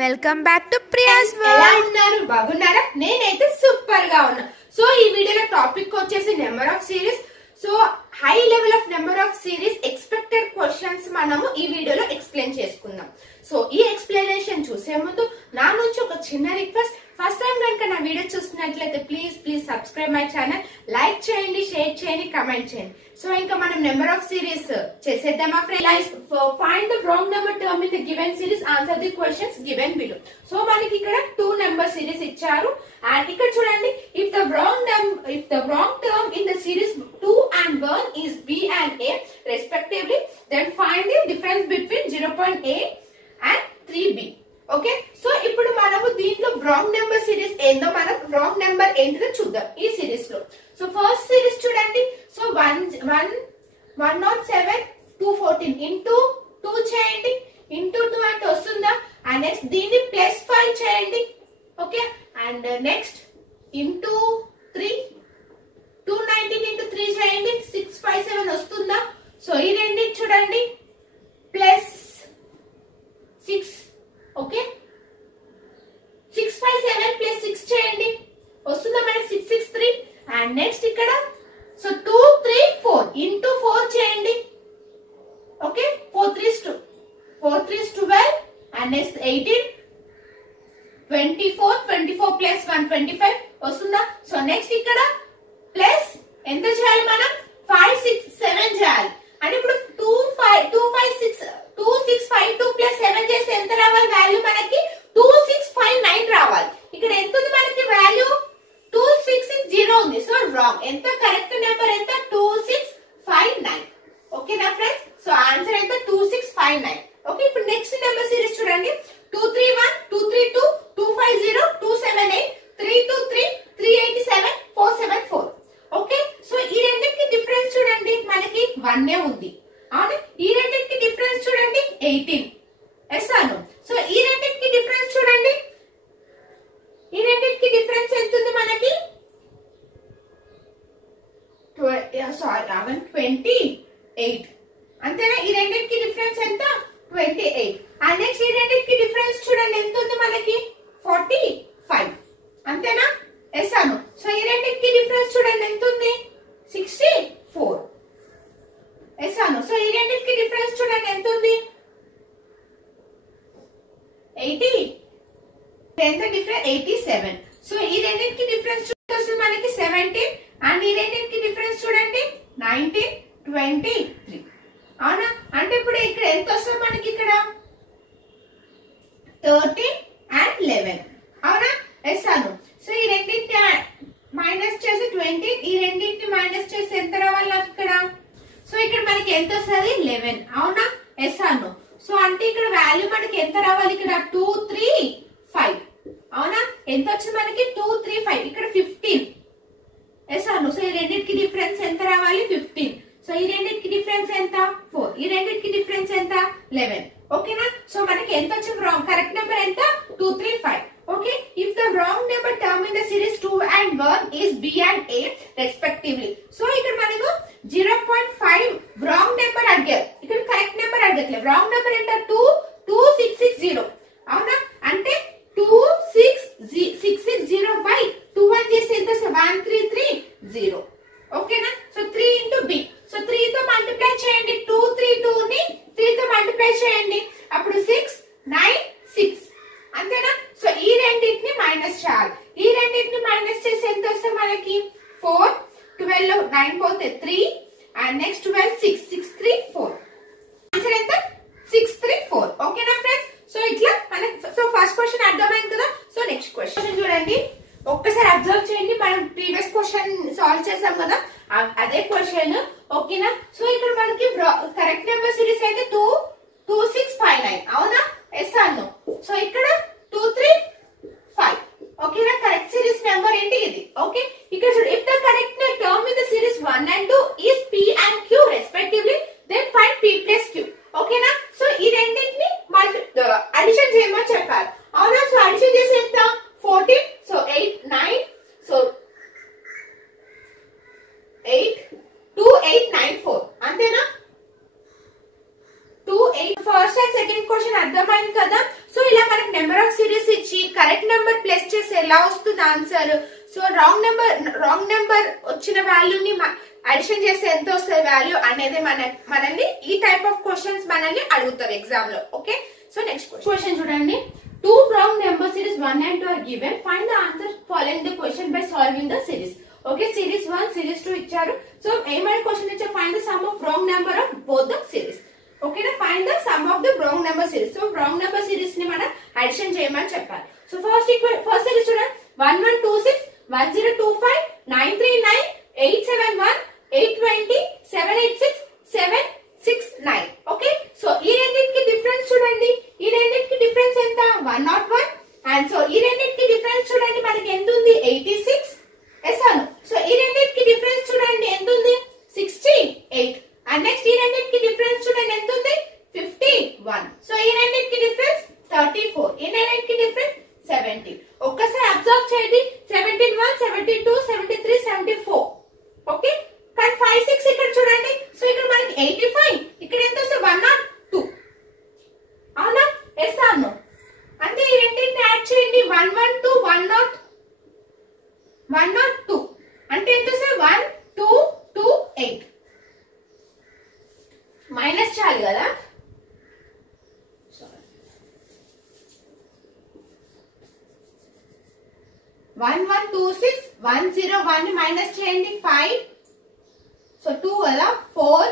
Welcome back to Priya's ఎలా world. ఉన్నారు? బాగున్నారా? నేనైతే సూపర్ గా ఉన్నా. సో ఈ వీడియోలో టాపిక్ వచ్చేసి number of series. So high level of number of series expected questions మనము ఈ వీడియోలో ఎక్స్ప్లెయిన్ చేసుకుందాం. సో ఈ ఎక్స్ప్లెనేషన్ చూసే ముందు నా నుంచి ఒక చిన్న రిక్వెస్ట్. ఫస్ట్ టైం కనుక నా వీడియో చూస్తున్నట్లయితే please subscribe my channel, like చేయండి, షేర్ చేయండి, కమెంట్ చేయండి. సో ఇంకా మనం నెంబర్ ఆఫ్ సిరీస్ చేసేద్దామా friends? Find the wrong number term in the given series, answer the questions given below. So మనకి ఇక్కడ 2 నెంబర్ సిరీస్ ఇచ్చారు. అండ్ ఇక్కడ చూడండి, if the wrong term in the series 2 and 1 is b and a respectively, then find the difference between 0.8 and 3b. Okay, so ఇప్పుడు మనము దీంట్లో wrong number series ఏందో మనం రాంగ్ నెంబర్ ఏంటిదో చూద్దాం ఈ సిరీస్ లో. సో ఫస్ట్ సిరీస్ చూడండి. సో 107 214 ఇంటూ 2 చేయండి. ఇంటూ 2 అంటే వస్తుందా? అండ్ నెక్స్ట్ దీన్ని +5 చేయండి. Okay, and next into 3 219 into 3 చేయండి. 657 వస్తుందా? సో ఈ రెండింటి చూడండి +6. ఓకే, 657 +6 చేయండి, వస్తుందా మనకి 663. అండ్ నెక్స్ట్ ఇక్కడ సో 2 3 4 ఇంటూ 4 చేయండి. Okay, 4 3 is 12. అండ్ నెక్స్ట్ 18 24 24 + 1 25 వస్తుందా? సో నెక్స్ట్ ఇక్కడ ప్లస్ ఎంత చేయాలి మనం? 5 6 7 చేయాలి. అంటే ఇప్పుడు 2652 + 7 చేస్తే ఎంత రావాలి వాల్యూ మనకి? 2659 రావాలి. ఇక్కడ ఎంత ఉంది మనకి వాల్యూ? 2660 ఉంది. So wrong. ఎంత కరెక్ట్ నెంబర్ ఎంత? 2659. ఓకేనా ఫ్రెండ్స్? సో ఆన్సర్ ఎంత? 2659. ఓకే, ఇప్పుడు నెక్స్ట్ నెంబర్ సిరీస్ చూడండి. 231 232 250 278 323 387 474. ఓకే, సో ఈ రెండింటికి డిఫరెన్స్ చూడండి, మనకి 1 ఉంది. అవును, ఈ రెండింటికి డిఫరెన్స్ చూడండి 18. ఎస్ అను. సో ఈ రెండింటికి డిఫరెన్స్ చూడండి, ఈ రెండింటికి డిఫరెన్స్ ఎంత ఉంది మనకి? 28. అంతేనా? ఈ రెండింటికి డిఫరెన్స్ ఎంత? 28. అండ్ నెక్స్ట్ ఈ రెండింటికి డిఫరెన్స్ చూడండి ఎంత ఉంది మనకి? 45. అంతేనా? ఎస్ అను. సో ఈ రెండింటికి డిఫరెన్స్ చూడండి ఎంత ఉంది? 64. ఎస్ అను. సో ఈ రెండింటికి డిఫరెన్స్ చూడండి ఎంత ఉంది? 80. ఎంత డిఫరెన్స్? 87. సో ఈ రెండింటికి డిఫరెన్స్ చూస్తే మనకి 17. అండ్ ఈ రెండింటికి డిఫరెన్స్ చూడండి 19 23. అవునా? అంటే ఇప్పుడు ఇక్కడ ఎంత వస్తుంది మనకి? ఇక్కడ 13 and 11. అవునా? ఎస్ అను. సో ఈ రెండింటిని మైనస్ చేసి 20, ఈ రెండింటిని మైనస్ చేసి ఎంత రావాలి నాకు ఇక్కడ? సో ఇక్కడ మనకి ఎంత వస్తుంది? 11. అవునా? ఎస్ అను. సో అంటే ఇక్కడ వాల్యూ మనకి ఎంత రావాలి? ఇక్కడ 235. అవునా? ఎంత వచ్చింది మనకి? 235. ఇక్కడ 15. ఎస్ అను. సో ఈ రెండింటికి డిఫరెన్స్ ఎంత రావాలి? 15. సో ఈ రెండింటికి డిఫరెన్స్ ఎంత? 4. ఈ రెండింటికి డిఫరెన్స్ ఎంత? 11. ఓకేనా? సో మనకి ఎంత వచ్చింది రాంగ్? కరెక్ట్ నెంబర్ ఎంత? 235. Okay, if the wrong number term in the series 2 and 1 is b and a respectively. So ఇక్కడ మనము 0.5 wrong number అడిగారు, ఇక్కడ కరెక్ట్ నెంబర్ అడగట్లేదు. wrong number ఎంత? 2660. అవునా? అంటే 2660 by 21 చేస్తే ఎంత? 1330. ఓకేనా? So 3 into b. సో 3 తో మల్టిప్లై చేయండి. 232 ని 3 తో మల్టిప్లై చేయండి. అప్పుడు 6 9 6. అంతేనా? సో ఈ రెండింటిని మైనస్ చేయాలి. ఈ రెండింటిని మైనస్ చేసి ఎంత వస్తే మనకి? 4 12 9 పోతే 3 అండ్ నెక్స్ట్ 12 6 634. ఆన్సర్ ఎంత? 634. ఓకేనా ఫ్రెండ్స్? సో ఇట్లా మనకి సో ఫస్ట్ క్వశ్చన్ అర్థమైంది కదా. సో నెక్స్ట్ క్వశ్చన్ చూడండి, ఒక్కసారి అబ్జర్వ్ చేయండి. మనం ప్రీవియస్ క్వశ్చన్ సాల్వ్ చేసాం కదా, అదే క్వశ్చన్. ఓకేనా? సో ఇక్కడ మనకి కరెక్ట్ నెంబర్ సిరీస్ అయితే 2659. అవునా? ఎస్ అను. సో ఇక్కడ 235. ఓకేనా? కరెక్ట్ సిరీస్ నెంబర్ ఏంటి? ఇది. ఓకే, ఇక్కడ చూడు, if the correct term in the series 1 and 2 is p and q respectively, then find p plus q. ఓకేనా? సో ఈ రెండింటిని అడిషన్ చేయమని చెప్పారు. అవునా? సో అడిషన్ చేసి ఎంత? 14. సో 8 9. సో 8 2894. అంతేనా? 2 8. ఫస్ట్ అండ్ సెకండ్ క్వశ్చన్ అర్థమైంది కదా. సో ఇలా మనకి number of answer. So wrong number వచ్చిన వాల్యూని అడిషన్ చేస్తే ఎంత వస్తుంది వాల్యూ అనేది మనల్ని ఈ టైప్ ఆఫ్ క్వశ్చన్స్ మనల్ని అడుగుతారు ఎగ్జామ్ లో. ఓకే, సో నెక్స్ట్ క్వశ్చన్ చూడండి. Two wrong number series 1 and 2 are given. Find the answer following the question by solving the series. Okay, series 1, series 2 ఇచ్చారు. సో ఏమైనా క్వశ్చన్ ఇచ్చారు, find the sum of wrong number of both the series. ఓకేనా, find the sum of the wrong number series. So wrong number series ని మనం addition చేయమని చెప్పాలి. So first series చూడండి, 1126 1025 939 871 820 786 769. Okay, so ఈ రెండింటికి డిఫరెన్స్ చూడండి. ఈ రెండింటికి డిఫరెన్స్ ఎంత? 101. అండ్ సో ఈ రెండింటికి డిఫరెన్స్ చూడండి మనకి ఎంత ఉంది? 86. ఎసాను. సో ఈ రెండింటికి డిఫరెన్స్ చూడండి ఎంత ఉంది? 68. అండ్ నెక్స్ట్ ఈ రెండింటికి డిఫరెన్స్ చూడండి ఎంత ఉంది? 51. సో ఈ రెండింటికి డిఫరెన్స్ 34. ఈ రెండింటికి డిఫరెన్స్ 17. ఒక్కసారి అబ్జర్వ్ చేయండి, 71 72 73 74. ఓకే, కానీ 5 6 ఇక్కడ చూడండి. సో ఇక్కడ మనకి 85, ఇక్కడ ఎంత వస్తుంది? 102. అవునా? ఎస్ అవును. అంటే ఈ రెండింటిని యాడ్ చేయండి, 112 102 అంటే ఎంత వస్తుంది? 1228. మైనస్ చాలు కదా. 1126 101 ని మైనస్ చేయండి, 5. సో 2 కదా, 4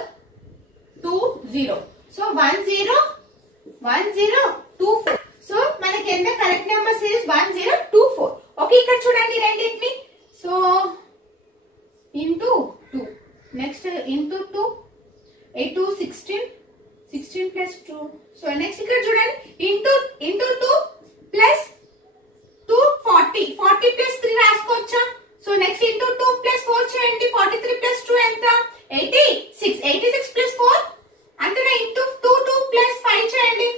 2 0. సో 1024. సో మనకి ఎంత కరెక్ట్ నెంబర్ సిరీస్? 1024. ఓకే, ఇక్కడ చూడండి రెండింటిని. So into 2, next into 2 8 2 16 16 plus 2. So next ఇక్కడ చూడండి, ఇంటూ 2 ప్లస్ 2 40 40 ప్లస్ 3 రాసుకోవచ్చా? సో నెక్స్ట్ ఇంటూ 2 ప్లస్ 4 చేయండి, 43 ప్లస్ 2 ఎంత? 86. 86 ప్లస్ 4 అంటే ఇంటూ 2 ప్లస్ 5 చేయండి,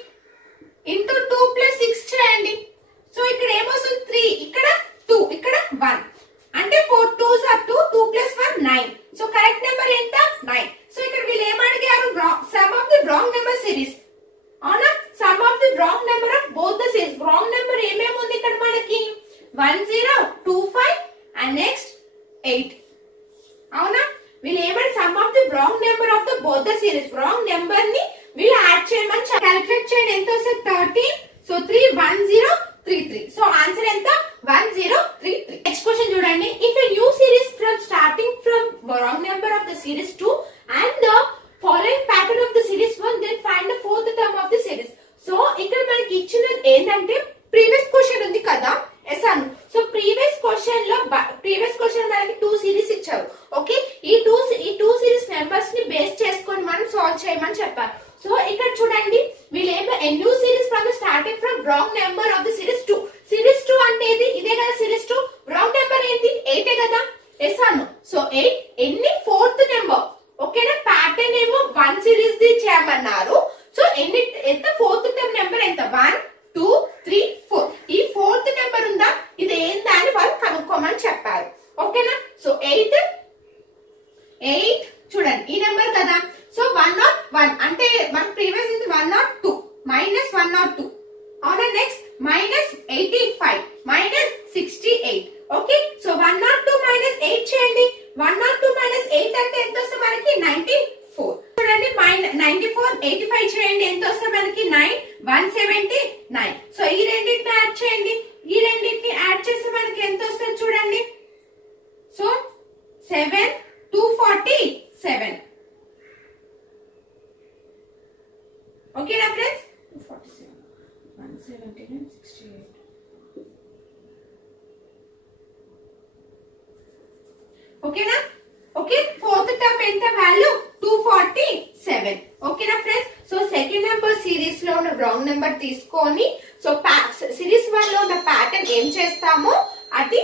ఇంటూ 2 ప్లస్ 6 చేయండి. సో ఇక్కడ ఏమొస్తుంది? 3, ఇక్కడ 2, ఇక్కడ 1 అంటే 4 2s are 2, 2 plus 1 9. So correct number ఎంత? 9. సో ఇక్కడ వీళ్ళు ఏమడిగారు? Sum of the wrong number series. అవునా, sum of the wrong number of both the series. Wrong number ఏమేమి ఉంది ఇక్కడ మనకి? 1025 అండ్ నెక్స్ట్ 8. అవునా, వీళ్ళు ఏమని some of the wrong number of the both the series. Wrong number ని వీళ్ళు యాడ్ చేయమని క్యాలిక్యులేట్ చేయండి. ఎంత వస్తుంది? 13. సో 31033. సో ఆన్సర్ ఎంత? 1033. నెక్స్ట్ క్వశ్చన్ చూడండి. If a new series from starting from wrong number of the series 2 and the following pattern of the series 1, then find the fourth term of the series. So ఇక్కడ మనకి ఇచ్చినది ఏంటంటే previous question ఉంది కదా. Yes Anu. So previous question మనకి 2 series ఇచ్చారు. Okay, ఈ two series numbers ని బేస్ చేసుకొని మనం సాల్వ్ చేయమని చెప్పారు. సో ఇక్కడ చూడండి, వీళ్ళు ఏమో new series from starting from wrong number of the series 2. Series 2 అంటే ఇదే కదా సిరీస్ 2. రాంగ్ నెంబర్ ఏంటి? 8 కదా. ఎస్ అను. సో 8 ఎన్ని? Fourth number. ఓకేనా, ప్యాటర్న్ ఏమో 1 సిరీస్ ది చేయమన్నారు. సో ఎంత? ఫోర్త్ టర్మ్ నెంబర్ ఎంత? 1 2 3 4. ఈ ఫోర్త్ నెంబర్ ఉందా? ఇది ఏందా అని వాళ్ళు కనుక్కోమని చెప్పారు. ఓకేనా, సో 8 చూడండి ఈ నెంబర్ కదా. సో 101 అంటే మన ప్రీవియస్ ఇది 102 మైనస్ 102. అవునా, next minus 85 minus 68. Okay, so 102 minus 8 చేయండి. 102 మైనస్ 8 అంటే ఎంత వస్తుంది మనకి? 94. చూడండి 94 85 చేయండి, ఎంత వస్తుంది మనకి? 9 179. సో ఈ రెండింటిని యాడ్ చేయండి. ఈ రెండింటిని యాడ్ చేస్తే మనకి ఎంత వస్తుంది చూడండి. సో 7 247. ఓకేనా ఫ్రెండ్స్? 247 179 68. ఓకేనా? ఓకే, ఫోర్త్ టర్మ్ ఎంత వాల్యూ? 247. ఓకేనా friends? So second number series లో ఉన్న రాంగ్ నెంబర్ తీసుకొని సో సిరీస్ 1 లో ఉన్న ప్యాటర్న్ ఏం చేస్తామో అది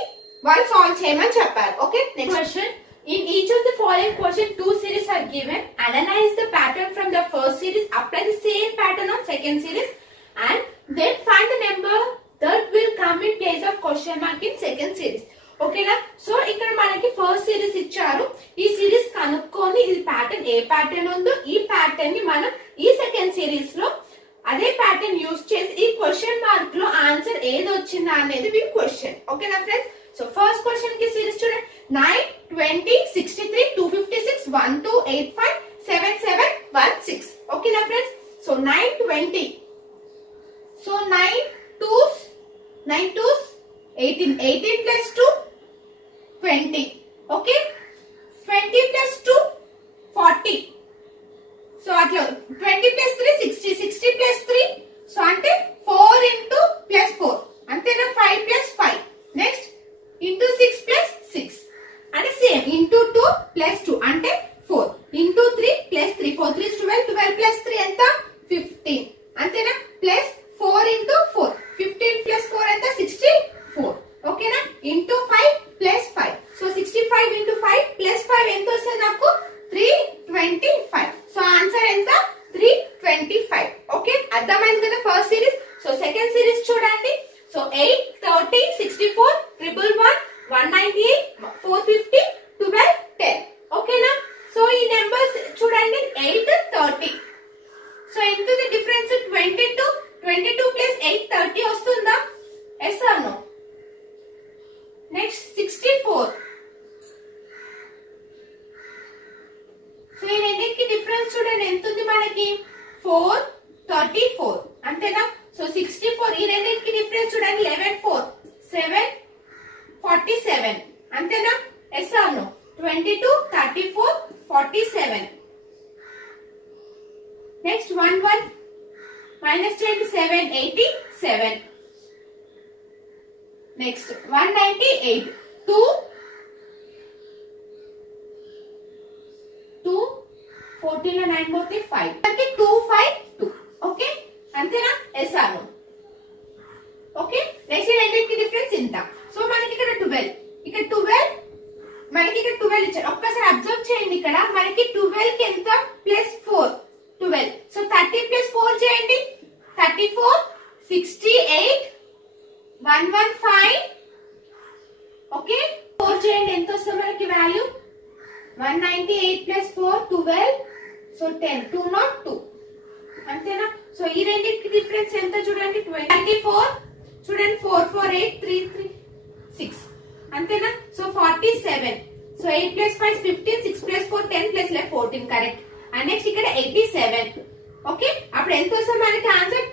వాళ్ళు సాల్వ్ చేయమని చెప్పారు. Okay, next question. In each of the following question, 2 series are given. Analyze the pattern from the first series. Apply the same pattern on second series, and then find the number that will come in place of question mark in second series. ఓకేనా, so ఇక్కడ మనకి first series ఇచ్చారు. ఈ series కనుక్కొని ఇది pattern ఏ pattern ఉందో ఈ pattern ని మనం ఈ సెకండ్ సిరీస్ లో అదే ప్యాటర్న్ యూజ్ చేసి ఈ క్వశ్చన్ మార్క్ లో ఆన్సర్ ఏది వచ్చిందా అనేది మీ క్వశ్చన్. ఓకేనా friends? So 9 2s 18. 18 plus 2 20. Okay 20 plus 2 40. So అట్లా 20 plus 3 60. 60 plus 3 సో అంటే 4 into plus 4 అంతేనా 5 plus 5. నెక్స్ట్ into 6 plus 6 అంటే సేమ్ into 2 plus 2 అంటే 4 into 3 plus 3 4 3 is 12 12 plus 3 ఎంత 15 అంతేనా plus 4 into 4 15 plus 4 ఎంత 64 ఓకేనా into 5 plus 5 so 65 into 5 plus 5 ఎంత వస్తుంది నాకు 325 సో ఆన్సర్ ఎంత 325 ఓకే అర్థమైంది కదా first series so second series చూడండి సో 8 30 64 111 198 450 12 10 ఓకేనా సో ఈ నెంబర్స్ చూడండి 8 30 సో ఎంత డిఫరెన్స్ 22 plus 8 30 వస్తుందా yes or no next 64 so ఈ రెండింటికి డిఫరెన్స్ చూడండి ఎంత ఉంది మనకి 4 34 అంతేనా సో 64 ఈ రెండింటికి డిఫరెన్స్ చూడండి 11 4 7 47 అంతేనా yes or no 22 34 47 next 11 minus 27 87 next 198 2 14 లో 9 పోతే 5 అంటే 252 ఓకే అంతేనా yes or no okay next రెండింటికి డిఫరెన్స్ ఇంత సో మనకి ఇక్కడ 12 ఇక్కడ 12 మనకి ఇక్కడ 12 ఇచ్చారు ఒక్కసారి అబ్జర్వ్ చేయండి ఇక్కడ మనకి 12 కి ఎంత ప్లస్ 4 12 సో 30 ప్లస్ 4 చేయండి 34 68 115 ఓకే 4 చేయండి ఎంత వస్తుంది మనకి వాల్యూ 198 ప్లస్ 4 12 సో 10 202 అంతేనా సో ఈ రెండింటికి డిఫరెన్స్ ఎంత చూడండి 24 చూడండి 448 336 అంతేనా so 47 so 8 plus 5 15 6 plus 4 10 plus 11 14 correct and next ఇక్కడ 87 ఓకే అప్పుడు ఎంత వస్తుంది మనకి ఆన్సర్